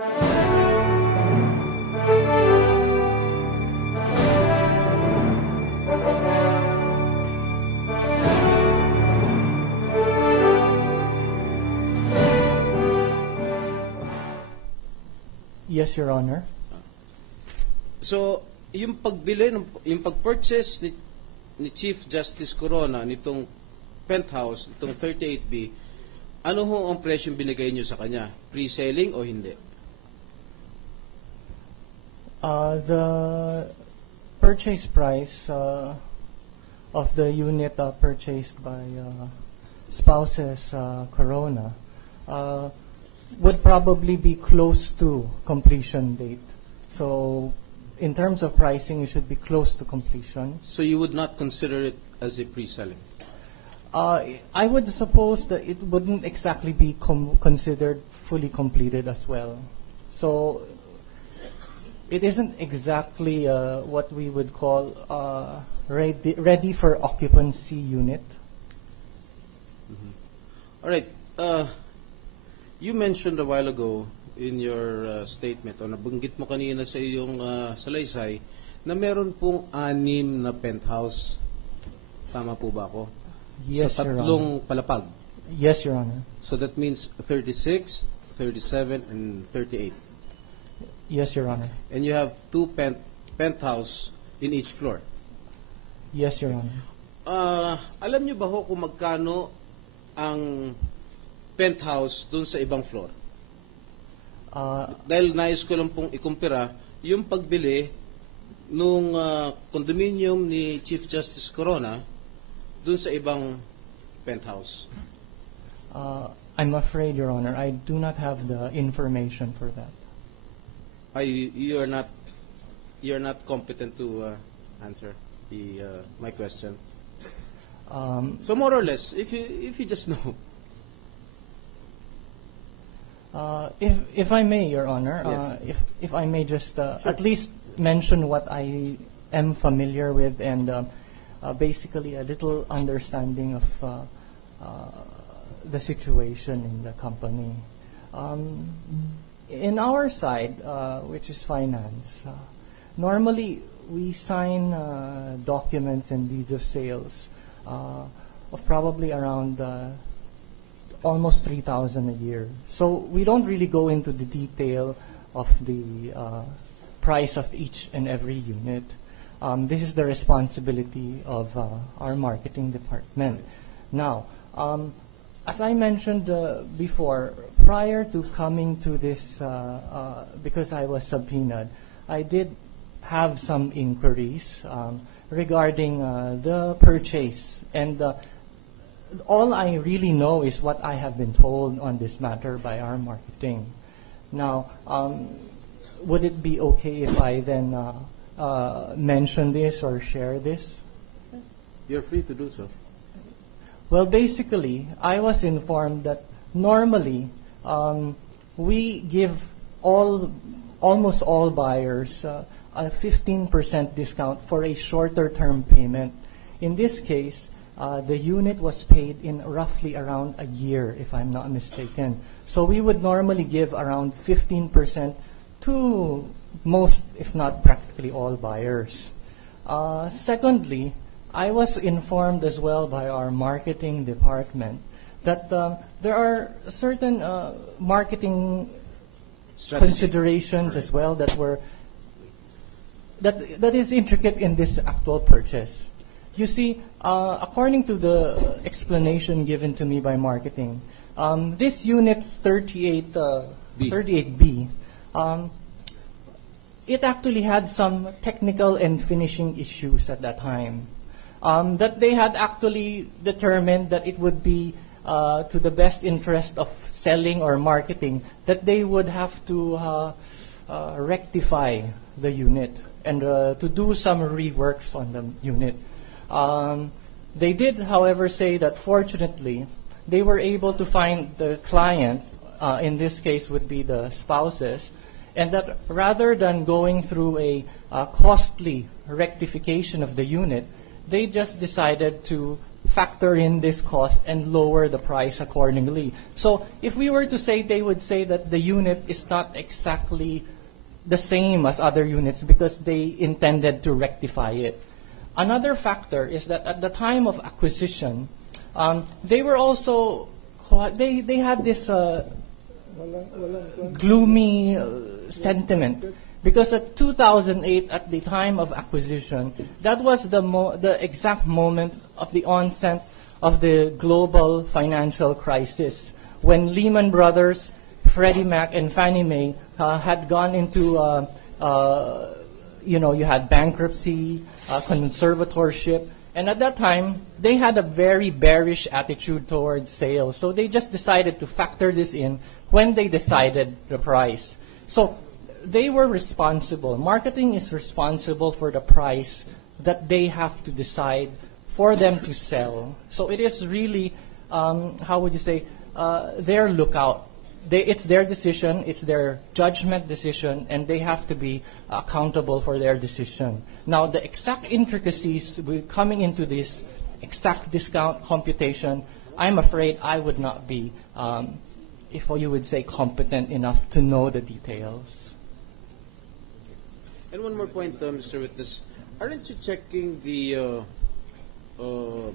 Yes, Your Honor. So, yung pag-purchase ni Chief Justice Corona nitong penthouse, itong 38B, ano ho ang presyong binigay nyo sa kanya? Pre-selling o hindi? The purchase price of the unit purchased by spouses Corona would probably be close to completion date. So, in terms of pricing, it should be close to completion. So you would not consider it as a pre-selling? I would suppose that it wouldn't exactly be considered fully completed as well. So it isn't exactly what we would call ready for occupancy unit. Mm-hmm. All right. You mentioned a while ago in your statement, o nabanggit mo kanina sa iyong salaysay, na meron pong 6 na penthouse. Tama po ba ako? Yes, sa Your tatlong Honor. palapag. Yes, Your Honor. So that means 36, 37, and 38. Yes, Your Honor. And you have 2 penthouse in each floor. Yes, Your Honor. Alam niyo ba ho kung magkano ang penthouse dun sa ibang floor? Dahil nais ko lang pong ikumpira yung pagbili nung condominium ni Chief Justice Corona dun sa ibang penthouse. I'm afraid, Your Honor, I do not have the information for that. You're not competent to answer my question. So more or less, if you just know. If I may, Your Honor, Yes. if I may just Sure. at least mention what I am familiar with and basically a little understanding of the situation in the company. In our side, which is finance, normally we sign documents and deeds of sales of probably around almost 3,000 a year. So we don't really go into the detail of the price of each and every unit. This is the responsibility of our marketing department. Now, as I mentioned before, prior to coming to this, because I was subpoenaed, I did have some inquiries regarding the purchase, and all I really know is what I have been told on this matter by our marketing. Now, would it be okay if I then mention this or share this? You're free to do so. Well, basically, I was informed that normally we give almost all buyers a 15% discount for a shorter term payment. In this case, the unit was paid in roughly around a year, if I'm not mistaken. So we would normally give around 15% to most, if not practically all buyers. Secondly, I was informed as well by our marketing department that there are certain marketing considerations as well that is intricate in this actual purchase. You see, according to the explanation given to me by marketing, this unit 38B, it actually had some technical and finishing issues at that time. That they had actually determined that it would be to the best interest of selling or marketing that they would have to rectify the unit and to do some reworks on the unit. They did, however, say that fortunately they were able to find the client, in this case would be the spouses, and that rather than going through a costly rectification of the unit, they just decided to factor in this cost and lower the price accordingly. So if we were to say, they would say that the unit is not exactly the same as other units because they intended to rectify it. Another factor is that at the time of acquisition, they were also they had this gloomy sentiment, because at 2008, at the time of acquisition, that was the exact moment of the onset of the global financial crisis, when Lehman Brothers, Freddie Mac, and Fannie Mae had gone into you had bankruptcy, conservatorship, and at that time, they had a very bearish attitude towards sales. So they just decided to factor this in when they decided the price. So they were responsible. Marketing is responsible for the price that they have to decide for them to sell. So it is really, how would you say, their lookout. It's their decision, it's their judgment decision, and they have to be accountable for their decision. Now, the exact intricacies coming into this exact discount computation, I'm afraid I would not be, if you would say, competent enough to know the details. And one more point, Mr. Witness. Aren't you checking the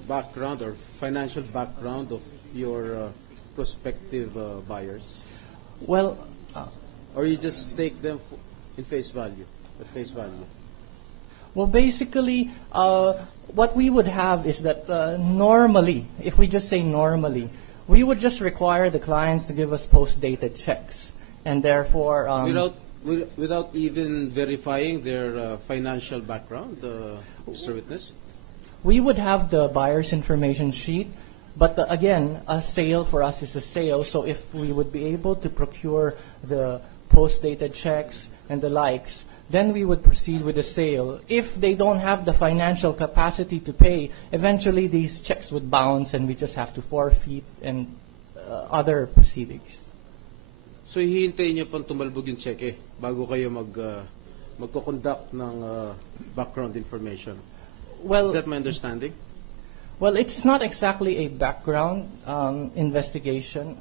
background or financial background of your prospective buyers? Well, or you just take them in face value, at face value? Well, basically, what we would have is that normally, if we just say normally, we would just require the clients to give us post-dated checks, and therefore without even verifying their financial background, Mr. Witness? We would have the buyer's information sheet, but again, a sale for us is a sale, so if we would be able to procure the post-dated checks and the likes, then we would proceed with the sale. If they don't have the financial capacity to pay, eventually these checks would bounce and we just have to forfeit and other proceedings. So hihintayin niyo pang tumalbog yung cheque bago kayo magko-conduct ng background information. Well, is that my understanding? Well, it's not exactly a background investigation,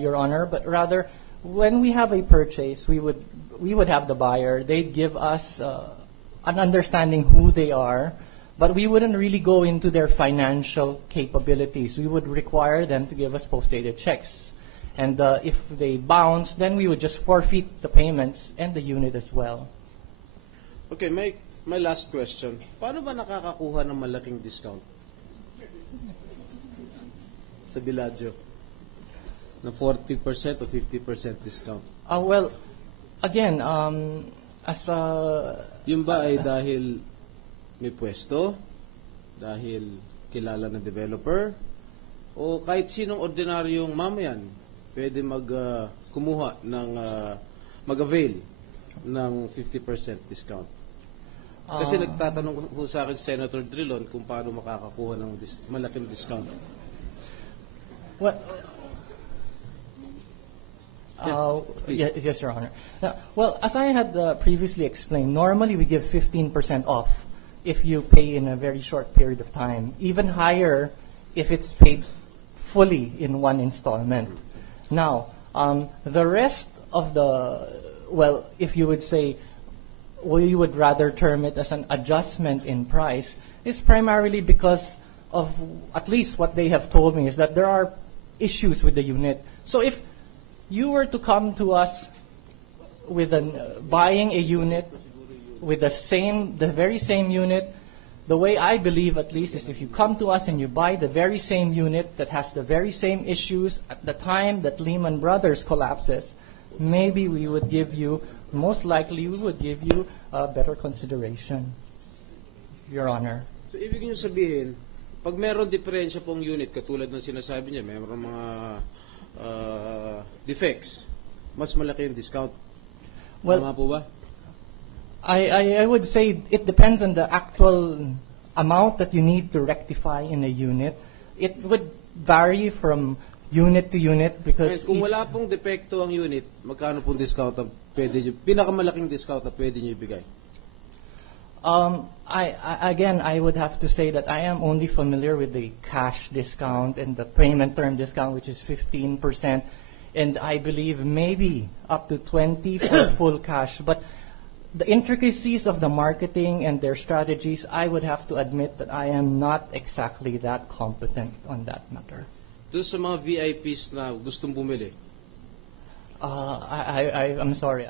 Your Honor, but rather when we have a purchase, we would have the buyer. They'd give us an understanding who they are, but we wouldn't really go into their financial capabilities. We would require them to give us post-dated checks. And if they bounce, then we would just forfeit the payments and the unit as well. Okay, my last question. Paano ba nakakakuha ng malaking discount sa Bellagio? Na 40% o 50% discount? Well, again, Yung ba ay dahil may pwesto? Dahil kilala na developer? O kahit sinong ordinaryong mamayan pwede kumuha ng mag-avail ng 50% discount? Kasi nagtatanong po sa akin Senator Drilon kung paano makakakuha ng malaking discount. Well, yes, Your Honor. Now, well, as I had previously explained, normally we give 15% off if you pay in a very short period of time, even higher if it's paid fully in one installment. Now, the rest of well, if you would say, we would rather term it as an adjustment in price, is primarily because of, at least what they have told me, is that there are issues with the unit. So if you were to come to us with buying a unit with the very same unit, the way I believe at least is if you come to us and you buy the very same unit that has the very same issues at the time that Lehman Brothers collapses, maybe we would give you, most likely we would give you a better consideration, Your Honor. So ibig niyo sabihin, pag meron diferensya pong unit, katulad ng sinasabi niya, meron mga defects, mas malaki yung discount. Well, tama po ba? I would say it depends on the actual amount that you need to rectify in a unit. It would vary from unit to unit because kung wala pong depekto ang unit, magkano pong discount ang pwede nyo, pinakamalaking discount na pwede nyo ibigay? I would have to say that I am only familiar with the cash discount and the payment term discount, which is 15%, and I believe maybe up to 20 for full cash. But the intricacies of the marketing and their strategies, I would have to admit that I am not exactly that competent on that matter. Doon sa mga VIPs na gustong bumili, I'm sorry.